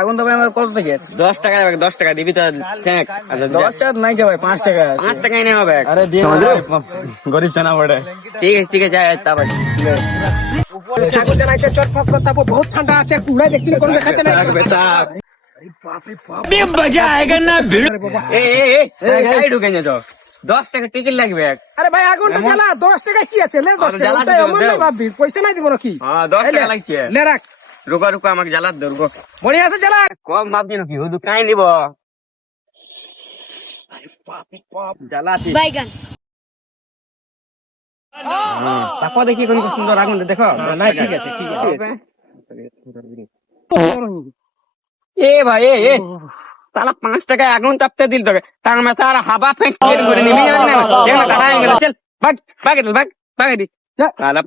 আগুন তো ভাই আমার কত থেকে 10 টাকা লাগবে, 10 টাকা দিবি তো ঠেক। আচ্ছা 10 টাকা নাই কে ভাই 5 টাকা 5 টাকাই নেই হবে। আরে দিয়ে গরিব জানা পড়ে ঠিক আছে যায় তারপর ঠাকুর জানাইছে চট ফক তারপর বহুত ঠান্ডা আছে কুড়াই দেখছি কোন দেখাচ্ছে না এই ঢুকে নে তো 10 টাকা টিকিট লাগবে। আরে ভাই আগুনটা জ্বালা 10 টাকা কি আছে লে 10 জ্বালা টাকা দিও, এমন দেও। না ভাববি পয়সা নাই দিব নাকি হ্যাঁ 10 টাকা লাগছে। লে রাখ রুকো আমাকে জ্বালাত দে রুকো। মনে আছে জ্বালা কম ভাবছি নাকি হুদু কাই নিব জ্বালাতি বাইগান তারপর দেখি কোন সুন্দর আগুন দেখো না ঠিক আছে এ ভাই এ তালা 5 টাকায় আগুন তাপতে দিল তোকে তার মাথা আর হাবা ফেক করে নিবি না চল ভাগ ভাগ দি যা। তালা